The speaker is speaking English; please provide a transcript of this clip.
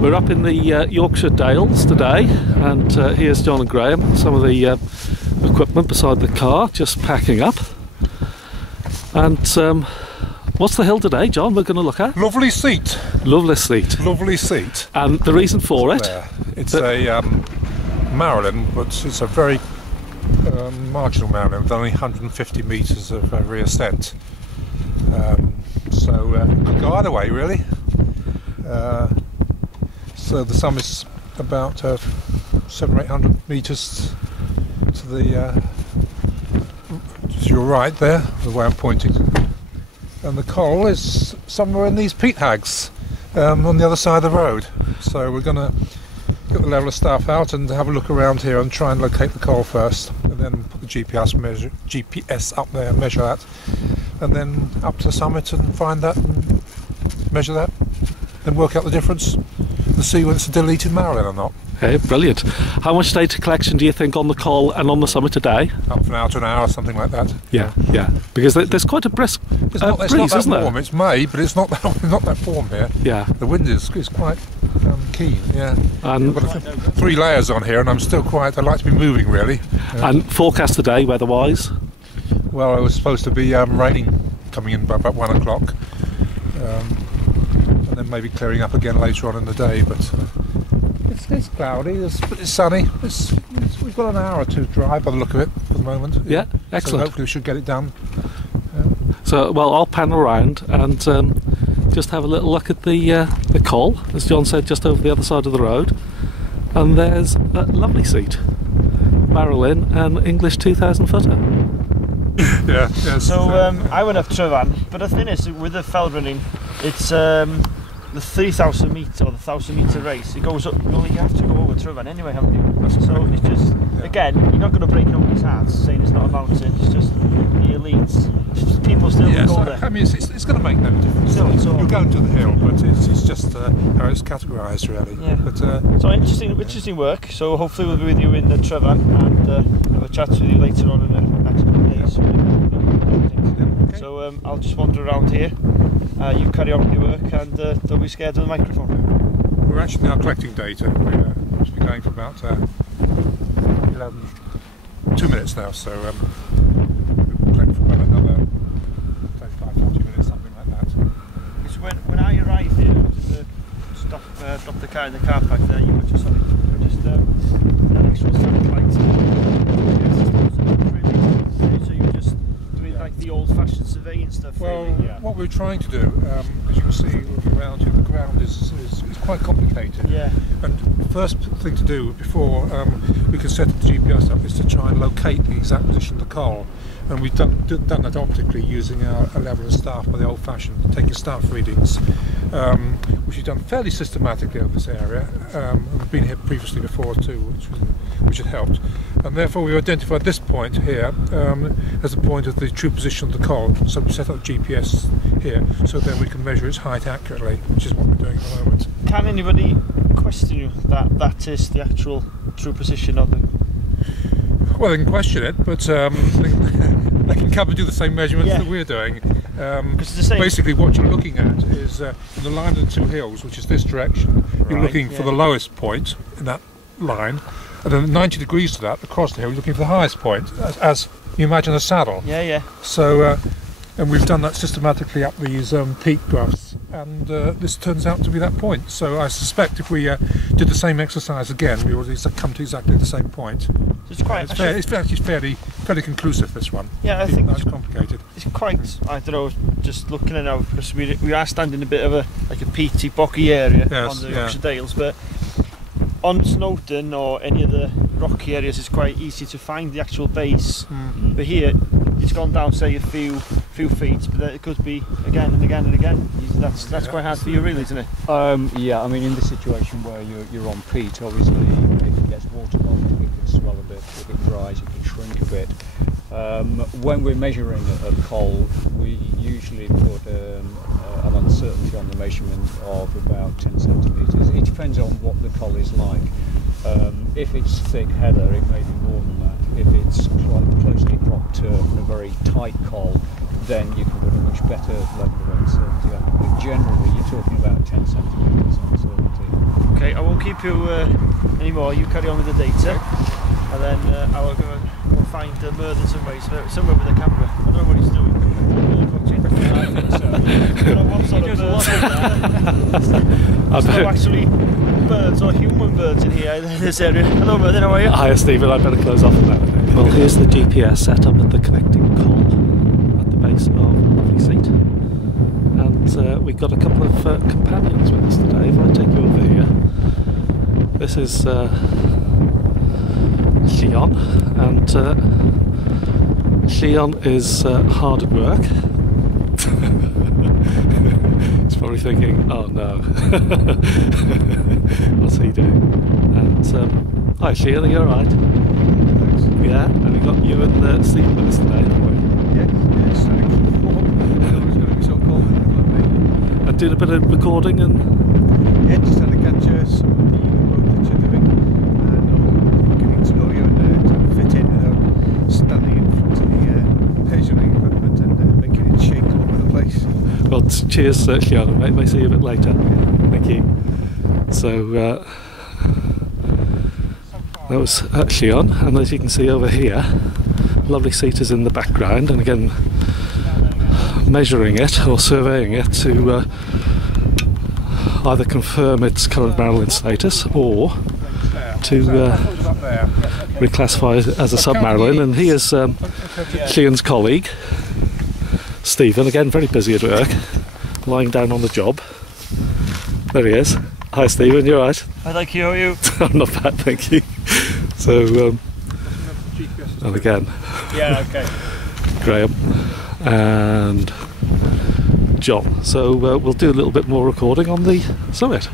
We're up in the Yorkshire Dales today, and here's John and Graham, some of the equipment beside the car, just packing up. And what's the hill today, John, we're going to look at? Lovely seat. Lovely seat. Lovely seat. And the reason for it? It's a Marilyn, but it's a very marginal Marilyn with only 150 metres of rear ascent. So could go either way, really. So the sum is about 700 or 800 metres to the to your right there, the way I'm pointing. And the coal is somewhere in these peat hags on the other side of the road. So we're going to get the level of staff out and have a look around here and try and locate the coal first, and then put the GPS up there and measure that, and then up to the summit and find that and measure that, then work out the difference and see whether it's a deleted Marilyn or not. Okay, brilliant. How much data collection do you think on the coal and on the summit today? Half an hour to an hour, something like that. Yeah, because there's quite a brisk it's not breeze, that isn't warm. there? It's May, but it's not that warm here. Yeah. The wind is quite keen. Yeah. And I've got 3 layers on here, and I'm still quite. I like to be moving, really. And forecast today, weather-wise? Well, it was supposed to be raining coming in by about 1 o'clock, and then maybe clearing up again later on in the day. But it's cloudy. It's sunny. We've got an hour or two drive by the look of it for the moment. Yeah, excellent. So hopefully we should get it done. So, well, I'll pan around and just have a little look at the coal, as John said, just over the other side of the road. And there's a lovely seat, Marilyn, an English 2,000 footer. Yeah. So I went up Tryfan, but the thing is, with the fell running, it's the 3,000 metre or the 1,000 metre race. It goes up. Well, you have to go over Tryfan anyway, haven't you? So it's just, again, you're not going to break nobody's hearts saying it's not a mountain. It's just the elites. People still go there. I mean, it's going to make no difference. You're going to the hill, but it's just how it's categorised, really. Yeah. But, so interesting work. So hopefully we'll be with you in the Tryfan and have a chat with you later on in the next couple of days. Okay. So I'll just wander around here. You carry on with your work, and don't be scared of the microphone. We're actually now collecting data. We've been going for about 2 minutes now, so we'll collect for about another 35-40 minutes, something like that. Because when I arrived here, drop the car in the car park there, you were just that extra satellite. So you were just doing like the old-fashioned surveying stuff. Well, really. Yeah. what we're trying to do, as you can see looking around here, the ground is quite complicated. Yeah. And the first thing to do before we can set the GPS up is to try and locate the exact position of the coal. And we've done that optically using our level of staff by the old-fashioned, taking staff readings, which we've done fairly systematically over this area. We've been here previously before too, which had helped. And therefore we've identified this point here as the point of the true position of the coal. So we set up GPS here, so then we can measure its height accurately, which is what we're doing at the moment. Can anybody question you that is the actual true position of the... Well, they can question it, but they can come and do the same measurements that we're doing. Basically, what you're looking at is in the line of the 2 hills, which is this direction. You're looking for the lowest point in that line, and then 90 degrees to that, across the hill, you're looking for the highest point, as you imagine a saddle. Yeah. So, and we've done that systematically up these peak graphs, and this turns out to be that point. So I suspect if we did the same exercise again, we would come to exactly the same point. It's quite. It's actually fairly conclusive, this one. Yeah, I think it's complicated. It's quite. I don't know. Just looking at it now, because we are standing in a bit of a peaty, bocky area on the Yorkshire Dales, but on Snowdon or any of the rocky areas, it's quite easy to find the actual base. But here, it's gone down, say, a few feet, but it could be again and again and again. That's quite hard for you, really, isn't it? Yeah, I mean, in the situation where you're on peat, obviously, if it gets waterlogged, it can swell a bit. If it dries, it can shrink a bit. When we're measuring a coal, we usually put an uncertainty on the measurement of about 10 centimetres. It depends on what the coal is like. If it's thick heather, it may be more than that. If it's closely cropped turf and a very tight coal, then you can put a much better level of uncertainty on. But generally, you're talking about 10 centimetres uncertainty. keep you anymore. You carry on with the data, and then I'll go and we'll find Merlin's and Ways somewhere with a camera. I don't know what he's doing. There's no actually birds or human birds in here in this area. Hello Merlin, how are you? Hi Stephen, I'd better close off now. Well, here's the GPS set up at the connecting col at the base of Lovely Seat. And we've got a couple of companions with us today. If I take you over here, this is Leon, and Leon is hard at work. He's probably thinking, oh no, what's he doing? And hi Leon, are you alright? Yeah, and we've got you and Stephen with us today, haven't we? Yes, it's going to be so cold. And doing a bit of recording and... Yeah, just trying to capture some of the work that you're doing and getting to know you and trying to fit in without standing in front of the measuring equipment and making it shake all over the place. Well, cheers Leon, may see you a bit later. Thank you. So that was Leon, and as you can see over here, Lovely Seat is in the background, and again measuring it or surveying it to either confirm its current Marilyn status or to reclassify it as a Sub-Marilyn. And he is Leon's colleague Stephen, again very busy at work, lying down on the job. There he is. Hi Stephen, you alright? I like you, how are you? I'm not bad, thank you. So, and again, yeah, okay. Graham and John. So we'll do a little bit more recording on the summit.